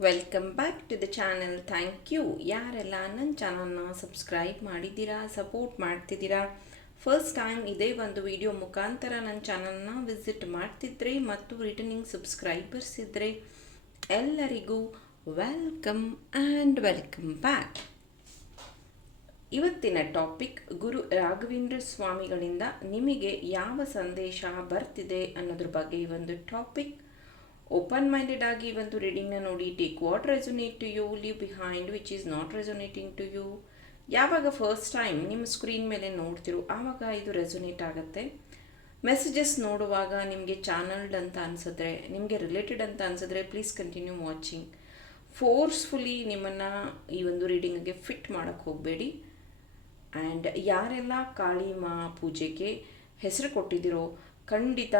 Welcome back to the channel thank you ಯಾರೆಲ್ಲ ನನ್ನ ಚಾನಲ್ನ ಸಬ್ಸ್ಕ್ರೈಬ್ ಮಾಡಿದ್ದೀರಾ ಸಪೋರ್ಟ್ ಮಾಡ್ತಿದ್ದೀರಾ? ಫಸ್ಟ್ ಟೈಮ್ ಇದೇ ಒಂದು ವಿಡಿಯೋ ಮುಖಾಂತರ ನನ್ನ ಚಾನಲ್ನ ವಿಸಿಟ್ ಮಾಡ್ತಿದ್ರೆ ಮತ್ತು ರಿಟರ್ನಿಂಗ್ ಸಬ್ಸ್ಕ್ರೈಬರ್ಸ್ ಇದ್ದರೆ ಎಲ್ಲರಿಗೂ ವೆಲ್ಕಮ್ ಆ್ಯಂಡ್ ವೆಲ್ಕಮ್ ಬ್ಯಾಕ್ ಇವತ್ತಿನ ಟಾಪಿಕ್ ಗುರು ರಾಘವೇಂದ್ರ ಸ್ವಾಮಿಗಳಿಂದ ನಿಮಗೆ ಯಾವ ಸಂದೇಶ ಬರ್ತಿದೆ ಅನ್ನೋದ್ರ ಬಗ್ಗೆ ಒಂದು ಟಾಪಿಕ್ ಓಪನ್ ಮೈಂಡೆಡ್ ಆಗಿ ಒಂದು ರೀಡಿಂಗ್ನ ನೋಡಿ take what resonate to you leave behind which is not resonating to you ಯಾವಾಗ ಫಸ್ಟ್ ಟೈಮ್ ನಿಮ್ಮ ಸ್ಕ್ರೀನ್ ಮೇಲೆ ನೋಡ್ತಿರೋ, ಆವಾಗ ಇದು ರೆಸೊನೇಟ್ ಆಗುತ್ತೆ. ಮೆಸೇಜಸ್ ನೋಡುವಾಗ ನಿಮಗೆ ಚಾನಲ್ಡ್ ಅಂತ ಅನಿಸಿದ್ರೆ, ನಿಮಗೆ ರಿಲೇಟೆಡ್ ಅಂತ ಅನಿಸಿದ್ರೆ ಪ್ಲೀಸ್ ಕಂಟಿನ್ಯೂ ವಾಚಿಂಗ್ ಫೋರ್ಸ್ಫುಲಿ ನಿಮ್ಮನ್ನು ಈ ಒಂದು ರೀಡಿಂಗ್ಗೆ ಫಿಟ್ ಮಾಡೋಕ್ಕೆ ಹೋಗಬೇಡಿ. ಆ್ಯಂಡ್ ಯಾರೆಲ್ಲ ಕಾಳಿ ಮಾ ಪೂಜೆಗೆ ಹೆಸರು ಕೊಟ್ಟಿದ್ದೀರೋ, ಖಂಡಿತ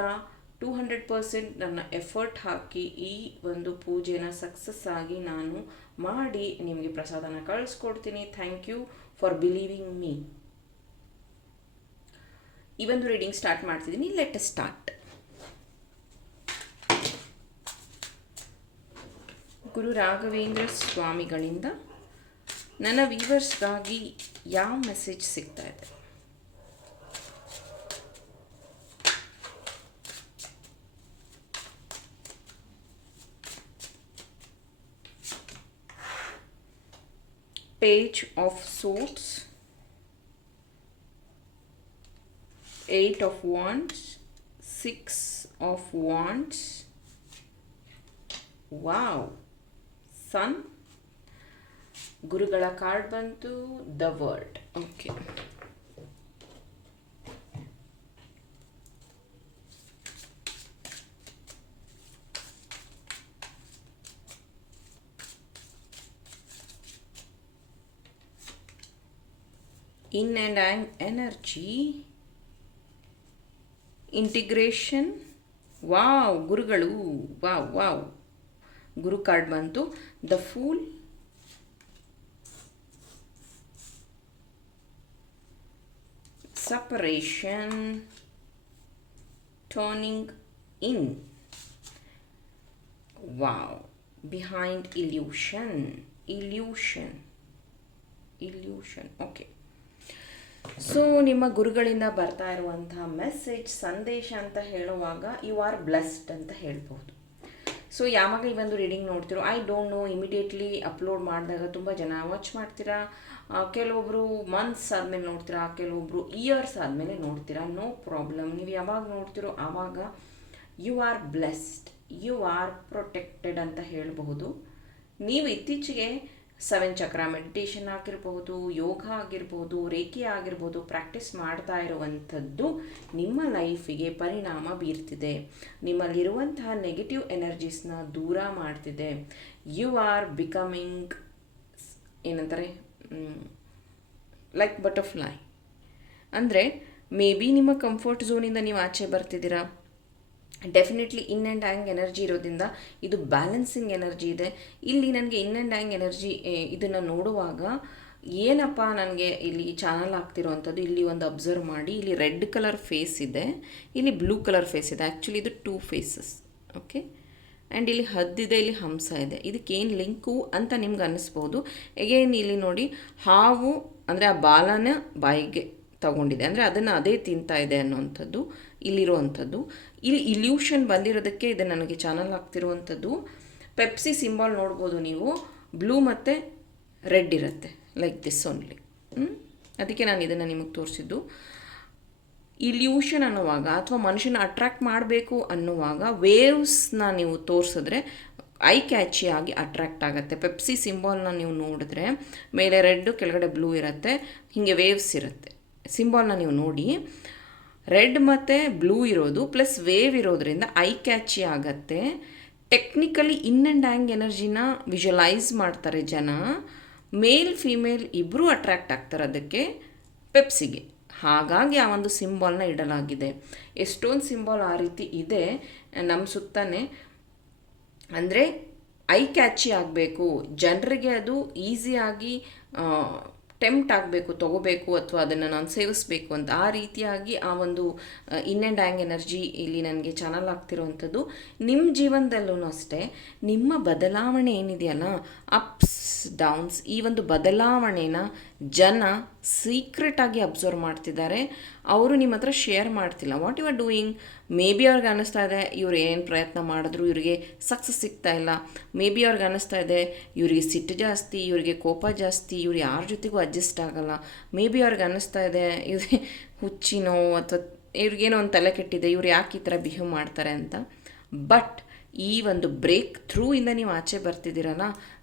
ಟೂ ಹಂಡ್ರೆಡ್ ಪರ್ಸೆಂಟ್ ನನ್ನ ಎಫರ್ಟ್ ಹಾಕಿ ಈ ಒಂದು ಪೂಜೆನ ಸಕ್ಸಸ್ ಆಗಿ ನಾನು ಮಾಡಿ ನಿಮಗೆ ಪ್ರಸಾದನ ಕಳಿಸ್ಕೊಡ್ತೀನಿ. Thank you for believing me ಈ ಒಂದು ರೀಡಿಂಗ್ ಸ್ಟಾರ್ಟ್ ಮಾಡ್ತಿದ್ದೀನಿ. ಲೆಟ್ ಸ್ಟಾರ್ಟ್ ಗುರು ರಾಘವೇಂದ್ರ ಸ್ವಾಮಿಗಳಿಂದ ನನ್ನ ವೀವರ್ಸ್ಗಾಗಿ ಯಾವ ಮೆಸೇಜ್ ಸಿಗ್ತಾ ಇದೆ? Page of swords eight of wands six of wands wow sun ಗುರುಗಳ ಕಾರ್ಡ್ ಬಂತು the word okay in and out energy. Integration wow ಗುರುಗಳು ವಾವ್ ವಾವ್ ಗುರು ಕಾರ್ಡ್ ಬಂತು the fool separation turning in wow behind illusion illusion illusion okay so ನಿಮ್ಮ ಗುರುಗಳಿಂದ ಬರ್ತಾ ಇರುವಂತಹ message ಸಂದೇಶ ಅಂತ ಹೇಳುವಾಗ ಯು ಆರ್ ಬ್ಲೆಸ್ಡ್ ಅಂತ ಹೇಳ್ಬೋದು ಸೊ ಯಾವಾಗ ಈ ಒಂದು reading ನೋಡ್ತಿರೋ I don't know immediately upload ಮಾಡಿದಾಗ ತುಂಬ ಜನ ವಾಚ್ ಮಾಡ್ತೀರಾ? ಕೆಲವೊಬ್ಬರು ಮಂತ್ಸ್ ಆದಮೇಲೆ ನೋಡ್ತೀರಾ? ಕೆಲವೊಬ್ಬರು ಇಯರ್ಸ್ ಆದಮೇಲೆ ನೋಡ್ತೀರಾ? ನೋ ಪ್ರಾಬ್ಲಮ್ ನೀವು ಯಾವಾಗ ನೋಡ್ತಿರೋ, ಆವಾಗ you are blessed you are protected ಅಂತ ಹೇಳಬಹುದು. ನೀವು ಇತ್ತೀಚೆಗೆ ಸೆವೆನ್ ಚಕ್ರ ಮೆಡಿಟೇಷನ್ ಆಗಿರ್ಬೋದು, ಯೋಗ ಆಗಿರ್ಬೋದು, ರೇಖೆ ಆಗಿರ್ಬೋದು ಪ್ರಾಕ್ಟೀಸ್ ಮಾಡ್ತಾ ಇರುವಂಥದ್ದು ನಿಮ್ಮ ಲೈಫಿಗೆ ಪರಿಣಾಮ ಬೀರ್ತಿದೆ. ನಿಮ್ಮಲ್ಲಿರುವಂತಹ ನೆಗೆಟಿವ್ ಎನರ್ಜೀಸ್ನ ದೂರ ಮಾಡ್ತಿದೆ. ಯು ಆರ್ ಬಿಕಮಿಂಗ್ ಏನಂತಾರೆ ಲೈಕ್ ಬಟರ್ಫ್ಲೈ ಅಂದರೆ ಮೇ ಬಿ ನಿಮ್ಮ ಕಂಫರ್ಟ್ ಝೋನಿಂದ ನೀವು ಆಚೆ ಬರ್ತಿದ್ದೀರಾ. Definitely yin and yang energy ಇರೋದ್ರಿಂದ ಇದು ಬ್ಯಾಲೆನ್ಸಿಂಗ್ ಎನರ್ಜಿ ಇದೆ. ಇಲ್ಲಿ ನನಗೆ ಇನ್ ಆ್ಯಂಡ್ ಆ್ಯಂಗ್ ಎನರ್ಜಿ ಇದನ್ನು ನೋಡುವಾಗ ಏನಪ್ಪ ನನಗೆ ಇಲ್ಲಿ ಚಾನಲ್ ಆಗ್ತಿರೋವಂಥದ್ದು ಇಲ್ಲಿ ಒಂದು ಅಬ್ಸರ್ವ್ ಮಾಡಿ, ಇಲ್ಲಿ ರೆಡ್ ಕಲರ್ ಫೇಸ್ ಇದೆ. ಇಲ್ಲಿ ಬ್ಲೂ ಕಲರ್ ಫೇಸ್ ಇದೆ. ಆ್ಯಕ್ಚುಲಿ ಇದು ಟೂ ಫೇಸಸ್ ಓಕೆ ಆ್ಯಂಡ್ ಇಲ್ಲಿ ಹದ್ದಿದೆ ಇಲ್ಲಿ ಹಂಸ ಇದೆ. ಇದಕ್ಕೇನು ಲಿಂಕು ಅಂತ ನಿಮ್ಗೆ ಅನ್ನಿಸ್ಬೋದು. ಎಗೇನ್ ಇಲ್ಲಿ ನೋಡಿ, ಹಾವು ಅಂದರೆ ಆ ಬಾಲನ ಬಾಯಿಗೆ ತಗೊಂಡಿದೆ. ಅಂದರೆ ಅದನ್ನು ಅದೇ ತಿಂತಾ ಇದೆ ಅನ್ನೋವಂಥದ್ದು, ಇಲ್ಲಿರುವಂಥದ್ದು. ಇಲ್ಲಿ ಇಲ್ಯೂಷನ್ ಬಂದಿರೋದಕ್ಕೆ ಇದು ನನಗೆ ಚಾನಲ್ ಆಗ್ತಿರುವಂಥದ್ದು. ಪೆಪ್ಸಿ ಸಿಂಬಾಲ್ ನೋಡ್ಬೋದು ನೀವು. ಬ್ಲೂ ಮತ್ತು ರೆಡ್ ಇರುತ್ತೆ, ಲೈಕ್ ದಿಸ್ ಓನ್ಲಿ. ಅದಕ್ಕೆ ನಾನು ಇದನ್ನು ನಿಮಗೆ ತೋರಿಸಿದ್ದು. ಇಲ್ಯೂಷನ್ ಅನ್ನುವಾಗ ಅಥವಾ ಮನುಷ್ಯನ ಅಟ್ರ್ಯಾಕ್ಟ್ ಮಾಡಬೇಕು ಅನ್ನುವಾಗ ವೇವ್ಸ್ನ ನೀವು ತೋರಿಸಿದ್ರೆ ಐ ಕ್ಯಾಚಿ ಆಗಿ ಅಟ್ರ್ಯಾಕ್ಟ್ ಆಗುತ್ತೆ. ಪೆಪ್ಸಿ ಸಿಂಬಾಲ್ನ ನೀವು ನೋಡಿದ್ರೆ, ಮೇಲೆ ರೆಡ್ಡು, ಕೆಳಗಡೆ ಬ್ಲೂ ಇರುತ್ತೆ, ಹೀಗೆ ವೇವ್ಸ್ ಇರುತ್ತೆ. ಸಿಂಬಾಲ್ನ ನೀವು ನೋಡಿ, ರೆಡ್ ಮತ್ತು ಬ್ಲೂ ಇರೋದು, ಪ್ಲಸ್ ವೇವ್ ಇರೋದ್ರಿಂದ ಐ ಕ್ಯಾಚಿ ಆಗತ್ತೆ. ಟೆಕ್ನಿಕಲಿ ಇನ್ ಆ್ಯಂಡ್ ಆ್ಯಂಗ್ ಎನರ್ಜಿನ ವಿಜುವಲೈಸ್ ಮಾಡ್ತಾರೆ ಜನ. ಮೇಲ್, ಫೀಮೇಲ್ ಇಬ್ಬರೂ ಅಟ್ರ್ಯಾಕ್ಟ್ ಆಗ್ತಾರೆ ಅದಕ್ಕೆ ಪೆಪ್ಸಿಗೆ. ಹಾಗಾಗಿ ಆ ಒಂದು ಸಿಂಬಾಲ್ನ ಇಡಲಾಗಿದೆ. ಎಷ್ಟೊಂದು ಸಿಂಬಾಲ್ ಆ ರೀತಿ ಇದೆ ನಮ್ಮ ಸುತ್ತಾನೆ. ಅಂದರೆ ಐ ಕ್ಯಾಚಿ ಆಗಬೇಕು. ಜನರಿಗೆ ಅದು ಈಸಿಯಾಗಿ ಟೆಂಪ್ಟ್ ಆಗಬೇಕು, ತೊಗೋಬೇಕು ಅಥವಾ ಅದನ್ನು ನಾನು ಸೇವಿಸಬೇಕು ಅಂತ ಆ ರೀತಿಯಾಗಿ ಆ ಒಂದು ಇನ್ ಆ್ಯಂಡ್ ಆ್ಯಂಗ್ ಎನರ್ಜಿ ಇಲ್ಲಿ ನನಗೆ ಚಾನಲ್ ಆಗ್ತಿರೋವಂಥದ್ದು ನಿಮ್ಮ ಜೀವನದಲ್ಲೂ ಅಷ್ಟೇ, ನಿಮ್ಮ ಬದಲಾವಣೆ ಏನಿದೆಯಲ್ಲ ಅಪ್ಸ್ ಡೌನ್ಸ್ ಈ ಒಂದು ಬದಲಾವಣೆನ ಜನ ಸೀಕ್ರೆಟಾಗಿ ಅಬ್ಸರ್ವ್ ಮಾಡ್ತಿದ್ದಾರೆ. ಅವರು ನಿಮ್ಮ ಹತ್ರ ಶೇರ್ ಮಾಡ್ತಿಲ್ಲ. What you are doing maybe ಅವ್ರಿಗೆ ಅನ್ನಿಸ್ತಾ ಇದೆ, ಇವ್ರು ಏನು ಪ್ರಯತ್ನ ಮಾಡಿದ್ರು, ಇವರಿಗೆ ಸಕ್ಸಸ್ ಸಿಗ್ತಾ ಇಲ್ಲ. ಮೇ ಬಿ ಅವ್ರಿಗೆ ಅನ್ನಿಸ್ತಾ ಇದೆ, ಇವರಿಗೆ ಸಿಟ್ಟು ಜಾಸ್ತಿ, ಇವರಿಗೆ ಕೋಪ ಜಾಸ್ತಿ, ಇವ್ರು ಯಾರ ಜೊತೆಗೂ ಅಡ್ಜಸ್ಟ್ ಆಗಲ್ಲ. ಮೇ ಬಿ ಅವ್ರಿಗೆ ಅನ್ನಿಸ್ತಾ ಇದೆ, ಇವ್ರಿಗೆ ಹುಚ್ಚಿನೋ ಅಥವಾ ಇವ್ರಿಗೇನೋ ಒಂದು ತಲೆ ಕೆಟ್ಟಿದೆ, ಇವ್ರು ಯಾಕೆ ಈ ಥರ ಬಿಹೇವ್ ಮಾಡ್ತಾರೆ ಅಂತ. ಬಟ್ ಈ ಒಂದು ಬ್ರೇಕ್ ಥ್ರೂ ಇಂದ ನೀವು ಆಚೆ ಬರ್ತಿದ್ದೀರಲ್ಲ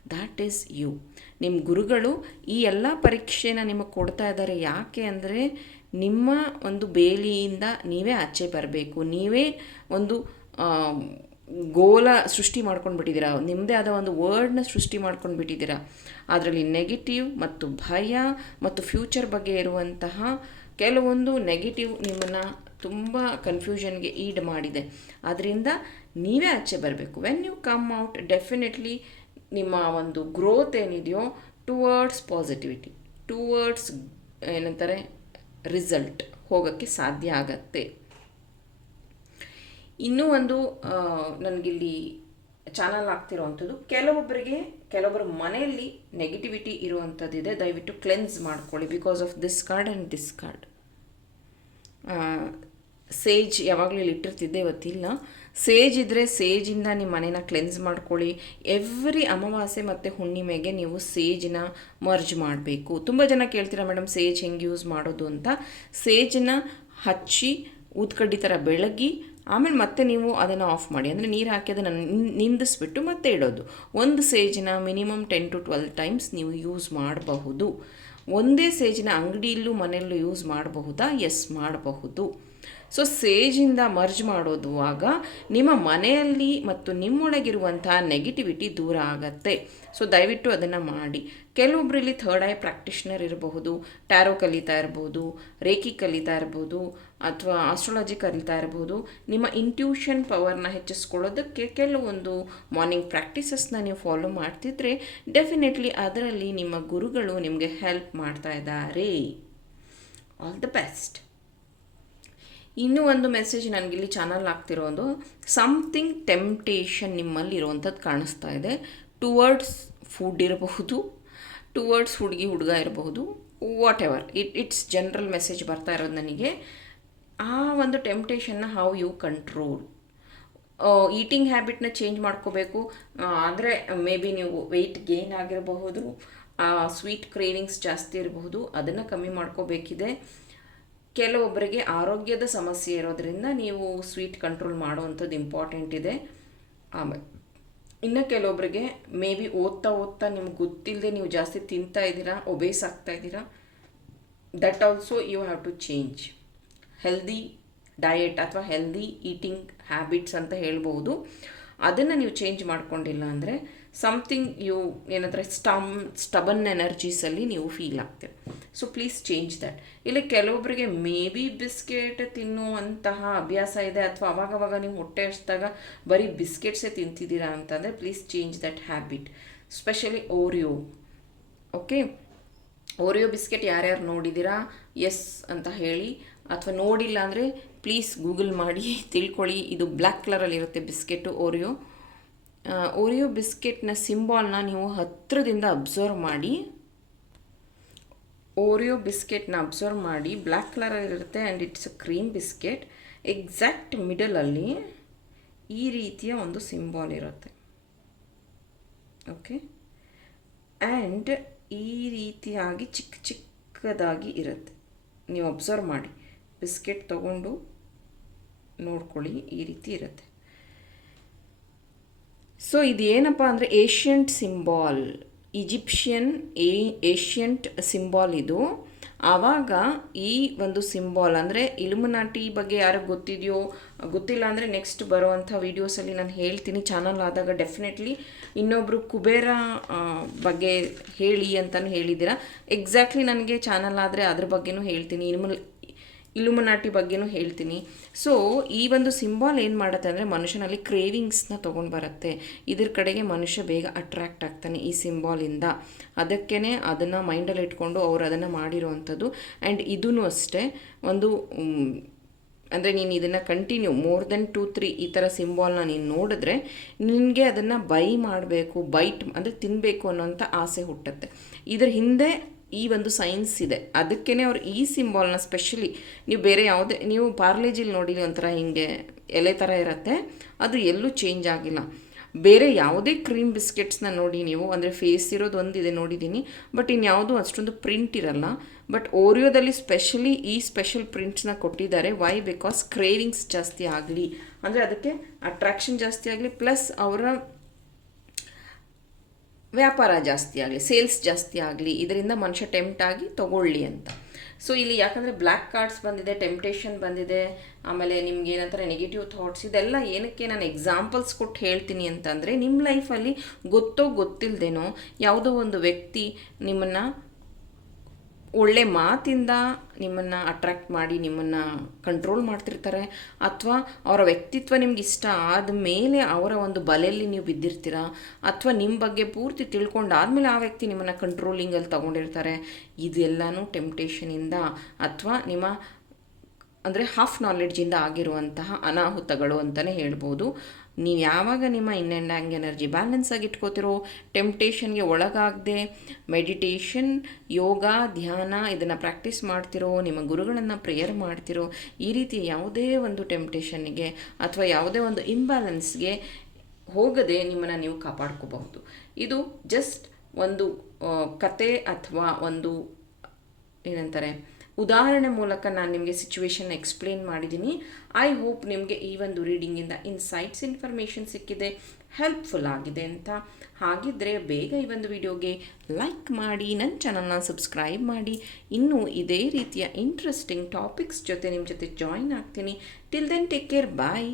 ದ್ಯಾಟ್ ಈಸ್ ಯು ನಿಮ್ಮ ಗುರುಗಳು ಈ ಎಲ್ಲ ಪರೀಕ್ಷೆನ ನಿಮಗೆ ಕೊಡ್ತಾ ಇದ್ದಾರೆ ಯಾಕೆ ಅಂದರೆ ನಿಮ್ಮ ಒಂದು ಬೇಲಿಯಿಂದ ನೀವೇ ಆಚೆ ಬರಬೇಕು. ನೀವೇ ಒಂದು ಗೋಲ ಸೃಷ್ಟಿ ಮಾಡ್ಕೊಂಡು ಬಿಟ್ಟಿದ್ದೀರಾ ನಿಮ್ಮದೇ ಆದ ಒಂದು ವರ್ಡ್ನ ಸೃಷ್ಟಿ ಮಾಡ್ಕೊಂಡು ಬಿಟ್ಟಿದ್ದೀರಾ ಅದರಲ್ಲಿ ನೆಗೆಟಿವ್ ಮತ್ತು ಭಯ ಮತ್ತು ಫ್ಯೂಚರ್ ಬಗ್ಗೆ ಇರುವಂತಹ ಕೆಲವೊಂದು ನೆಗೆಟಿವ್ ನಿಮ್ಮನ್ನು ತುಂಬ ಕನ್ಫ್ಯೂಷನ್ಗೆ ಈಡ್ ಮಾಡಿದೆ. ಅದರಿಂದ ನೀವೇ ಆಚೆ ಬರಬೇಕು. When you come out definitely ನಿಮ್ಮ ಒಂದು ಗ್ರೋತ್ ಏನಿದೆಯೋ ಟುವರ್ಡ್ಸ್ ಪಾಸಿಟಿವಿಟಿ ಟುವರ್ಡ್ಸ್ ಏನಂತಾರೆ ರಿಸಲ್ಟ್ ಹೋಗೋಕ್ಕೆ ಸಾಧ್ಯ ಆಗತ್ತೆ. ಇನ್ನೂ ಒಂದು ನನಗಿಲ್ಲಿ ಚಾನಲ್ ಆಗ್ತಿರೋವಂಥದ್ದು ಕೆಲವೊಬ್ಬರಿಗೆ ಕೆಲವೊಬ್ಬರ ಮನೆಯಲ್ಲಿ ನೆಗೆಟಿವಿಟಿ ಇರುವಂಥದ್ದಿದೆ, ದಯವಿಟ್ಟು ಕ್ಲೆನ್ಸ್ ಮಾಡ್ಕೊಳ್ಳಿ. Because of this card and this card sage ಯಾವಾಗಲೂ ಇಟ್ಟಿರ್ತಿದ್ದೆ, ಇವತ್ತಿಲ್ಲ. ಸೇಜ್ ಇದ್ದರೆ ಸೇಜಿಂದ ನಿಮ್ಮ ಮನೇನ ಕ್ಲೆನ್ಸ್ ಮಾಡ್ಕೊಳ್ಳಿ. ಎವ್ರಿ ಅಮಾವಾಸ್ಯೆ ಮತ್ತು ಹುಣ್ಣಿಮೆಗೆ ನೀವು ಸೇಜನ್ನ ಮರ್ಜ್ ಮಾಡಬೇಕು. ತುಂಬ ಜನ ಕೇಳ್ತೀರಾ ಮೇಡಮ್ ಸೇಜ್ ಹೆಂಗೆ ಯೂಸ್ ಮಾಡೋದು? ಅಂತ. ಸೇಜನ್ನ ಹಚ್ಚಿ, ಊದ್ಕಡ್ಡಿ ಥರ ಬೆಳಗಿ, ಆಮೇಲೆ ಮತ್ತೆ ನೀವು ಅದನ್ನು ಆಫ್ ಮಾಡಿ. ಅಂದರೆ ನೀರು ಹಾಕಿ ಅದನ್ನು ನಿನ್- ನಿಂದಿಸ್ಬಿಟ್ಟು ಮತ್ತೆ ಇಡೋದು. ಒಂದು ಸೇಜನ್ನ minimum ten to twelve times ನೀವು ಯೂಸ್ ಮಾಡಬಹುದು. ಒಂದೇ ಸೇಜಿನ ಅಂಗಡಿಯಲ್ಲೂ ಮನೆಯಲ್ಲೂ ಯೂಸ್ ಮಾಡಬಹುದಾ? ಎಸ್ ಮಾಡಬಹುದು. ಸೊ ಸೇಜಿಂದ ಮರ್ಜ್ ಮಾಡೋದುವಾಗ ನಿಮ್ಮ ಮನೆಯಲ್ಲಿ ಮತ್ತು ನಿಮ್ಮೊಳಗಿರುವಂತಹ ನೆಗೆಟಿವಿಟಿ ದೂರ ಆಗತ್ತೆ. ಸೊ ದಯವಿಟ್ಟು ಅದನ್ನು ಮಾಡಿ. ಕೆಲವೊಬ್ಬರಲ್ಲಿ ಥರ್ಡ್ ಐ ಪ್ರಾಕ್ಟಿಷನರ್ ಇರಬಹುದು ಟ್ಯಾರೋ ಕಲಿತಾ ಇರ್ಬೋದು, ರೇಖಿ ಕಲಿತಾ ಇರ್ಬೋದು, ಅಥವಾ ಆಸ್ಟ್ರಾಲಜಿ ಕಲಿತಾ ಇರ್ಬೋದು, ನಿಮ್ಮ ಇಂಟ್ಯೂಷನ್ ಪವರ್ನ ಹೆಚ್ಚಿಸ್ಕೊಳ್ಳೋದಕ್ಕೆ ಕೆಲವೊಂದು ಮಾರ್ನಿಂಗ್ ಪ್ರಾಕ್ಟೀಸಸ್ನ ನೀವು ಫಾಲೋ ಮಾಡ್ತಿದ್ರೆ ಡೆಫಿನೆಟ್ಲಿ ಅದರಲ್ಲಿ ನಿಮ್ಮ ಗುರುಗಳು ನಿಮಗೆ ಹೆಲ್ಪ್ ಮಾಡ್ತಾ ಇದ್ದಾರೆ. ಆಲ್ ದ ಬೆಸ್ಟ್ ಇನ್ನೂ ಒಂದು ಮೆಸೇಜ್ ನನಗಿಲ್ಲಿ ಚಾನಲ್ ಆಗ್ತಿರೋದು ಸಮಥಿಂಗ್ ಟೆಂಪ್ಟೇಷನ್ ನಿಮ್ಮಲ್ಲಿ ಇರುವಂಥದ್ದು ಕಾಣಿಸ್ತಾ ಇದೆ. ಟುವರ್ಡ್ಸ್ ಫುಡ್ ಇರಬಹುದು ಟುವರ್ಡ್ಸ್ ಹುಡುಗಿ, ಹುಡುಗ ಇರಬಹುದು whatever it it's general message ಬರ್ತಾ ಇರೋದು ನನಗೆ. ಆ ಒಂದು ಟೆಂಪ್ಟೇಷನ್ನ ಹೌ ಯು ಕಂಟ್ರೋಲ್ ಈಟಿಂಗ್ ಹ್ಯಾಬಿಟ್ನ ಚೇಂಜ್ ಮಾಡ್ಕೋಬೇಕು. ಅಂದರೆ ಮೇ ಬಿ ನೀವು ವೆಯ್ಟ್ ಗೇನ್ ಆಗಿರಬಹುದು ಸ್ವೀಟ್ ಕ್ರೇವಿಂಗ್ಸ್ ಜಾಸ್ತಿ ಇರಬಹುದು, ಅದನ್ನು ಕಮ್ಮಿ ಮಾಡ್ಕೋಬೇಕಿದೆ. ಕೆಲವೊಬ್ಬರಿಗೆ ಆರೋಗ್ಯದ ಸಮಸ್ಯೆ ಇರೋದರಿಂದ ನೀವು ಸ್ವೀಟ್ ಕಂಟ್ರೋಲ್ ಮಾಡುವಂಥದ್ದು ಇಂಪಾರ್ಟೆಂಟ್ ಇದೆ. ಆಮೇಲೆ ಇನ್ನು ಕೆಲವೊಬ್ಬರಿಗೆ ಮೇ ಬಿ ಓದ್ತಾ ಓದ್ತಾ ನಿಮ್ಗೆ ಗೊತ್ತಿಲ್ಲದೆ ನೀವು ಜಾಸ್ತಿ ತಿಂತಾ ಇದ್ದೀರಾ ಒಬೇಸ್ ಆಗ್ತಾ ಇದ್ದೀರಾ, that also you have to change. Healthy diet ಅಥವಾ ಹೆಲ್ದಿ ಈಟಿಂಗ್ ಹ್ಯಾಬಿಟ್ಸ್ ಅಂತ ಹೇಳ್ಬೋದು. ಅದನ್ನು ನೀವು ಚೇಂಜ್ ಮಾಡ್ಕೊಂಡಿಲ್ಲ ಅಂದರೆ ಸಮಥಿಂಗ್ ಯು ಏನಂದರೆ ಸ್ಟಮ್ ಸ್ಟಬನ್ ಎನರ್ಜೀಸಲ್ಲಿ ನೀವು ಫೀಲ್ ಆಗ್ತೀರಿ. ಸೊ ಪ್ಲೀಸ್ ಚೇಂಜ್ ದ್ಯಾಟ್ ಇಲ್ಲಿ ಕೆಲವೊಬ್ಬರಿಗೆ ಮೇ ಬಿ ಬಿಸ್ಕೆಟ್ ತಿನ್ನುವಂತಹ ಅಭ್ಯಾಸ ಇದೆ, ಅಥವಾ ಅವಾಗವಾಗ ನೀವು ಹೊಟ್ಟೆ ಹಚ್ಚಿದಾಗ ಬರೀ ಬಿಸ್ಕೆಟ್ಸೇ ತಿಂತಿದ್ದೀರಾ ಅಂತಂದರೆ please change that habit specially Oreo okay Oreo biscuit ಯಾರ್ಯಾರು ನೋಡಿದ್ದೀರಾ? ಎಸ್ ಅಂತ ಹೇಳಿ. ಅಥವಾ ನೋಡಿಲ್ಲ ಅಂದರೆ ಪ್ಲೀಸ್ ಗೂಗಲ್ ಮಾಡಿ, ತಿಳ್ಕೊಳ್ಳಿ. ಇದು ಬ್ಲ್ಯಾಕ್ ಕಲರಲ್ಲಿರುತ್ತೆ ಬಿಸ್ಕೆಟು ಓರಿಯೋ ಓರಿಯೋ ಬಿಸ್ಕೆಟ್ನ ಸಿಂಬಾಲ್ನ ನೀವು ಹತ್ತಿರದಿಂದ ಅಬ್ಸರ್ವ್ ಮಾಡಿ. ಓರಿಯೋ ಬಿಸ್ಕೆಟ್ನ ಅಬ್ಸರ್ವ್ ಮಾಡಿ. Black ಕಲರಲ್ಲಿರುತ್ತೆ and it's a cream biscuit exact ಮಿಡಲಲ್ಲಿ ಈ ರೀತಿಯ ಒಂದು ಸಿಂಬಾಲ್ ಇರುತ್ತೆ. ಓಕೆ ಆ್ಯಂಡ್ ಈ ರೀತಿಯಾಗಿ ಚಿಕ್ಕ ಚಿಕ್ಕದಾಗಿ ಇರುತ್ತೆ. ನೀವು ಅಬ್ಸರ್ವ್ ಮಾಡಿ. ಬಿಸ್ಕೆಟ್ ತಗೊಂಡು ನೋಡ್ಕೊಳ್ಳಿ, ಈ ರೀತಿ ಇರುತ್ತೆ. ಸೊ ಇದು ಏನಪ್ಪ ಅಂದರೆ ಏಷ್ಯಂಟ್ ಸಿಂಬಾಲ್ ಈಜಿಪ್ಷಿಯನ್ ಏ ಏಷ್ಯಂಟ್ ಸಿಂಬಾಲ್ ಇದು. ಆವಾಗ ಈ ಒಂದು ಸಿಂಬಾಲ್ ಅಂದರೆ ಇಲುಮಿನಾಟಿ ಬಗ್ಗೆ ಯಾರಿಗೆ ಗೊತ್ತಿದೆಯೋ, ಗೊತ್ತಿಲ್ಲ ಅಂದರೆ ನೆಕ್ಸ್ಟ್ ಬರುವಂಥ ವೀಡಿಯೋಸಲ್ಲಿ ನಾನು ಹೇಳ್ತೀನಿ. ಚಾನಲ್ ಆದಾಗ ಡೆಫಿನೆಟ್ಲಿ ಇನ್ನೊಬ್ಬರು ಕುಬೇರ ಬಗ್ಗೆ ಹೇಳಿ ಅಂತಲೂ ಹೇಳಿದ್ದೀರಾ. ಎಕ್ಸಾಕ್ಟ್ಲಿ ನನಗೆ ಚಾನಲ್ ಆದರೆ ಅದ್ರ ಬಗ್ಗೆನೂ ಹೇಳ್ತೀನಿ. ಇಲ್ಮು ಇಲುಮನಾಟಿ ಬಗ್ಗೆನೂ ಹೇಳ್ತೀನಿ. ಸೊ ಈ ಒಂದು ಸಿಂಬಾಲ್ ಏನು ಮಾಡುತ್ತೆ ಅಂದರೆ ಮನುಷ್ಯನಲ್ಲಿ ಕ್ರೇವಿಂಗ್ಸ್ನ ತೊಗೊಂಡು ಬರುತ್ತೆ. ಇದ್ರ ಕಡೆಗೆ ಮನುಷ್ಯ ಬೇಗ ಅಟ್ರ್ಯಾಕ್ಟ್ ಆಗ್ತಾನೆ ಈ ಸಿಂಬಾಲಿಂದ ಅದಕ್ಕೇ ಅದನ್ನು ಮೈಂಡಲ್ಲಿ ಇಟ್ಕೊಂಡು ಅವ್ರು ಅದನ್ನು ಮಾಡಿರುವಂಥದ್ದು. ಆ್ಯಂಡ್ ಇದೂ ಅಷ್ಟೇ, ಒಂದು ಅಂದರೆ ನೀನು ಇದನ್ನು continue more than two three ಈ ಥರ ಸಿಂಬಾಲ್ನ ನೀನು ನೋಡಿದ್ರೆ ನಿನಗೆ ಅದನ್ನು ಬೈ ಮಾಡಬೇಕು ಬೈಟ್ ಅಂದರೆ ತಿನ್ನಬೇಕು ಅನ್ನೋಂಥ ಆಸೆ ಹುಟ್ಟುತ್ತೆ. ಇದ್ರ ಹಿಂದೆ ಈ ಒಂದು ಸೈನ್ಸ್ ಇದೆ. ಅದಕ್ಕೇ ಅವ್ರು ಈ ಸಿಂಬಾಲ್ನ ಸ್ಪೆಷಲಿ ನೀವು ಬೇರೆ ಯಾವುದೇ, ನೀವು ಪಾರ್ಲೇಜಿಲಿ ನೋಡಿ ಒಂಥರ ಹಿಂಗೆ ಎಲೆ ಥರ ಇರುತ್ತೆ, ಅದು ಎಲ್ಲೂ ಚೇಂಜ್ ಆಗಿಲ್ಲ. ಬೇರೆ ಯಾವುದೇ ಕ್ರೀಮ್ ಬಿಸ್ಕೆಟ್ಸ್ನ ನೋಡಿ ನೀವು, ಅಂದರೆ ಫೇಸ್ ಇರೋದು ಒಂದಿದೆ ನೋಡಿದ್ದೀನಿ ಬಟ್ ಇನ್ಯಾವುದೂ ಅಷ್ಟೊಂದು ಪ್ರಿಂಟ್ ಇರಲ್ಲ. ಬಟ್ ಓರಿಯೋದಲ್ಲಿ ಸ್ಪೆಷಲಿ ಈ ಸ್ಪೆಷಲ್ ಪ್ರಿಂಟ್ಸ್ನ ಕೊಟ್ಟಿದ್ದಾರೆ. ವೈ ಬಿಕಾಸ್ ಕ್ರೇವಿಂಗ್ಸ್ ಜಾಸ್ತಿ ಆಗಲಿ. ಅಂದರೆ ಅದಕ್ಕೆ ಅಟ್ರಾಕ್ಷನ್ ಜಾಸ್ತಿ ಆಗಲಿ ಪ್ಲಸ್ ಅವರ ವ್ಯಾಪಾರ ಜಾಸ್ತಿ ಆಗಲಿ ಸೇಲ್ಸ್ ಜಾಸ್ತಿ ಆಗಲಿ, ಇದರಿಂದ ಮನುಷ್ಯ ಟೆಂಪ್ಟ್ ಆಗಿ ತಗೊಳ್ಳಿ ಅಂತ. ಸೊ ಇಲ್ಲಿ ಯಾಕಂದರೆ ಬ್ಲ್ಯಾಕ್ ಕಾರ್ಡ್ಸ್ ಬಂದಿದೆ ಟೆಂಪ್ಟೇಷನ್ ಬಂದಿದೆ, ಆಮೇಲೆ ನಿಮ್ಗೆ ಏನಂತಾರೆ ನೆಗೆಟಿವ್ ಥಾಟ್ಸ್ ಇದೆಲ್ಲ ಏನಕ್ಕೆ ನಾನು ಎಕ್ಸಾಂಪಲ್ಸ್ ಕೊಟ್ಟು ಹೇಳ್ತೀನಿ ಅಂತಂದರೆ ನಿಮ್ಮ ಲೈಫಲ್ಲಿ ಗೊತ್ತೋ ಗೊತ್ತಿಲ್ಲದೇನೋ ಯಾವುದೋ ಒಂದು ವ್ಯಕ್ತಿ ನಿಮ್ಮನ್ನು ಒಳ್ಳೆ ಮಾತಿಂದ ನಿಮ್ಮನ್ನು ಅಟ್ರ್ಯಾಕ್ಟ್ ಮಾಡಿ ನಿಮ್ಮನ್ನು ಕಂಟ್ರೋಲ್ ಮಾಡ್ತಿರ್ತಾರೆ. ಅಥವಾ ಅವರ ವ್ಯಕ್ತಿತ್ವ ನಿಮ್ಗೆ ಇಷ್ಟ ಆದ ಮೇಲೆ ಅವರ ಒಂದು ಬಲೆಯಲ್ಲಿ ನೀವು ಬಿದ್ದಿರ್ತೀರ? ಅಥವಾ ನಿಮ್ಮ ಬಗ್ಗೆ ಪೂರ್ತಿ ತಿಳ್ಕೊಂಡಾದ್ಮೇಲೆ ಆ ವ್ಯಕ್ತಿ ನಿಮ್ಮನ್ನು ಕಂಟ್ರೋಲಿಂಗಲ್ಲಿ ತಗೊಂಡಿರ್ತಾರೆ. ಇದೆಲ್ಲನೂ ಟೆಂಪ್ಟೇಷನಿಂದ ಅಥವಾ ನಿಮ್ಮ ಅಂದರೆ ಹಾಫ್ ನಾಲೆಡ್ಜಿಂದ ಆಗಿರುವಂತಹ ಅನಾಹುತಗಳು ಅಂತಲೇ ಹೇಳ್ಬೋದು. ನೀವು ಯಾವಾಗ ನಿಮ್ಮ ಇನ್ ಆ್ಯಂಡ್ ಆ್ಯಂಗ್ ಎನರ್ಜಿ ಬ್ಯಾಲೆನ್ಸ್ ಆಗಿ ಇಟ್ಕೋತಿರೋ, ಟೆಂಪ್ಟೇಷನ್ಗೆ ಒಳಗಾಗದೆ, ಮೆಡಿಟೇಷನ್, ಯೋಗ, ಧ್ಯಾನ ಇದನ್ನು ಪ್ರಾಕ್ಟೀಸ್ ಮಾಡ್ತಿರೋ, ನಿಮ್ಮ ಗುರುಗಳನ್ನು ಪ್ರೇಯರ್ ಮಾಡ್ತಿರೋ, ಈ ರೀತಿ ಯಾವುದೇ ಒಂದು ಟೆಂಪ್ಟೇಷನ್ಗೆ ಅಥವಾ ಯಾವುದೇ ಒಂದು ಇಂಬ್ಯಾಲೆನ್ಸ್ಗೆ ಹೋಗದೆ ನಿಮ್ಮನ್ನು ನೀವು ಕಾಪಾಡ್ಕೋಬಹುದು. ಇದು ಜಸ್ಟ್ ಒಂದು ಕತೆ ಅಥವಾ ಒಂದು, ಏನಂತಾರೆ ಉದಾಹರಣೆ ಮೂಲಕ ನಾನು ನಿಮಗೆ ಸಿಚುವೇಶನ್ ಎಕ್ಸ್ಪ್ಲೇನ್ ಮಾಡಿದ್ದೀನಿ ಐ ಹೋಪ್ ನಿಮಗೆ ಈ ಒಂದು ರೀಡಿಂಗಿಂದ ಇನ್ಸೈಟ್ಸ್ ಇನ್ಫಾರ್ಮೇಷನ್ ಸಿಕ್ಕಿದೆ ಹೆಲ್ಪ್ಫುಲ್ ಆಗಿದೆ ಅಂತ. ಹಾಗಿದ್ದರೆ ಬೇಗ ಈ ಒಂದು ವಿಡಿಯೋಗೆ ಲೈಕ್ ಮಾಡಿ ನನ್ನ ಚಾನಲ್ನ ಸಬ್ಸ್ಕ್ರೈಬ್ ಮಾಡಿ. ಇನ್ನೂ ಇದೇ ರೀತಿಯ ಇಂಟ್ರೆಸ್ಟಿಂಗ್ ಟಾಪಿಕ್ಸ್ ಜೊತೆ ನಿಮ್ಮ ಜೊತೆ ಜಾಯಿನ್ ಆಗ್ತೀನಿ. Till then take care bye